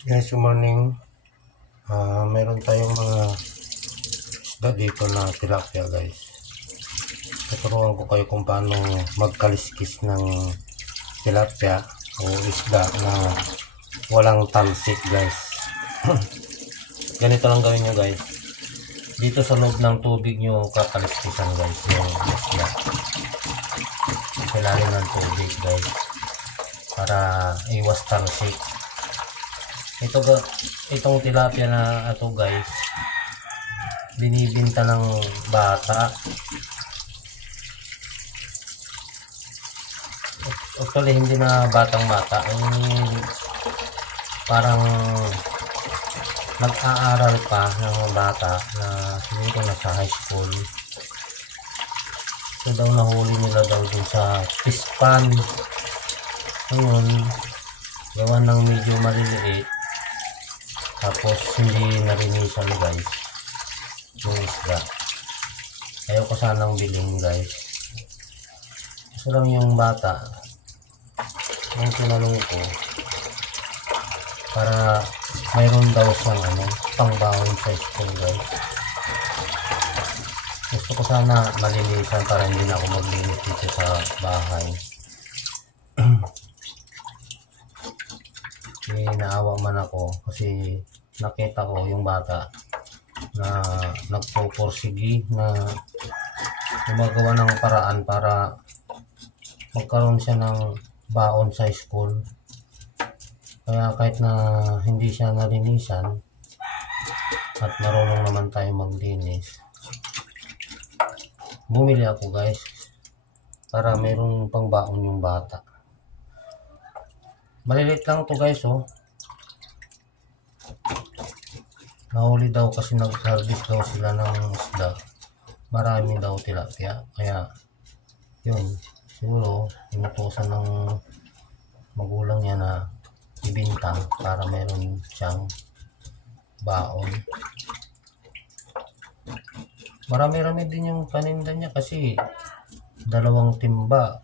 Guys, good morning. Meron tayong mga isda dito na tilapia guys. Tuturuan ko kayo kung paano magkaliskis ng tilapia o isda na walang talsik guys. Ganito lang gawin nyo guys. Dito sa loob ng tubig nyo kakaliskisan guys yung isda. Sa ilalim ng tubig guys. Para iwas talsik. Itong tilapia na ito guys, binibinta ng bata. Actually hindi na batang bata, parang nag-aaral pa ng bata na siguro nasa high school. Ito daw nahuli nila daw dun sa fish pond. Ngayon, gawa ng medyo maliliit. Tapos hindi narinisan guys yung isda. Ayaw ko sanang bilhin guys. Gusto lang yung bata yung tinanong ko para mayroon daw siyang pangbaon sa school guys. Gusto ko sana malinisan para hindi na ako maglinis dito sa bahay. Naawa man ako kasi nakita ko yung bata na nagpupursigi na gumagawa ng paraan para magkaroon siya ng baon sa school. Kaya kahit na hindi siya nalinisan at marunong naman tayo maglinis, bumili ako guys para mayroong pangbaon yung bata. Malilit lang to guys oh. Nahuli daw kasi nag-harvest daw sila ng isda. Marami daw tilapia. Kaya yun, siguro inutusan ng magulang niya na ibinta para meron siyang baon. Marami-rami din yung paninda niya kasi 2 timba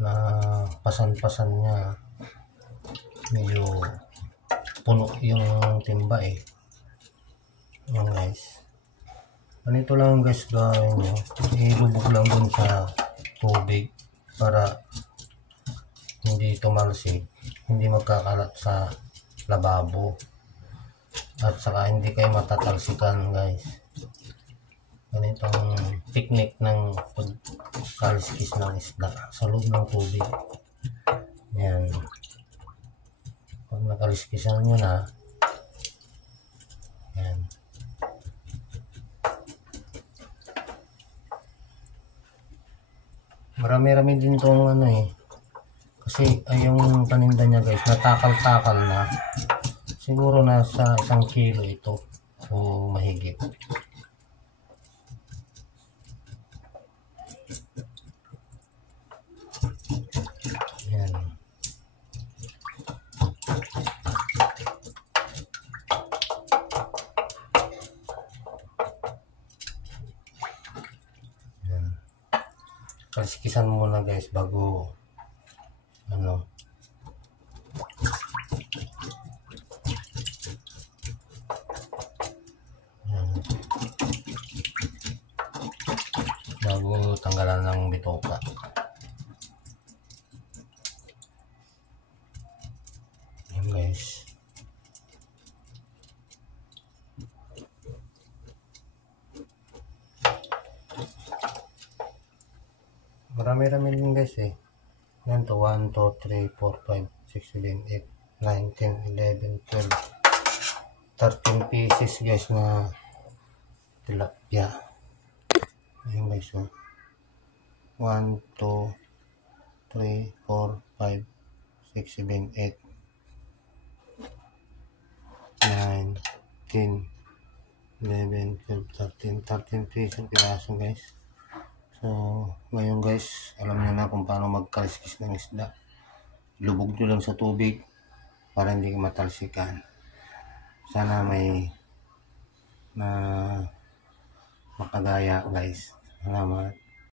na pasan-pasan niya, medyo puno yung timba eh. Yan guys, ganito lang guys gawin nyo, ilubog lang dun sa tubig para hindi tumalsik, hindi magkakalat sa lababo at saka hindi kayo matatalsikan guys. Ganitong technique ng pagkaliskis ng isda sa loob ng tubig. Yan. Pag nakaliskisan nyo na, yan. Marami-rami din itong kasi yung paninda niya guys, natakal-takal na. Siguro nasa 1 kilo ito o mahigit. Yan. Yan. Kaliskisan muna guys bago bago tanggalan ng bitoka. Yan guys. Marami-rami din guys eh. Yan to 1, 2, 3, 4, 5, 6, 7, 8, 9, 10, 11, 12, 13 pieces guys na tilapia. Ayun guys oh. 1, 2, 3, 4, 5, 6, 7, 8, 9, 10, 11, 12, 13 pieces piraso guys. So ngayon guys, alam niyo na kung paano magkaliskis ng isda. Lubog nyo lang sa tubig para hindi matalsikan. Sana may makagaya guys. Salamat.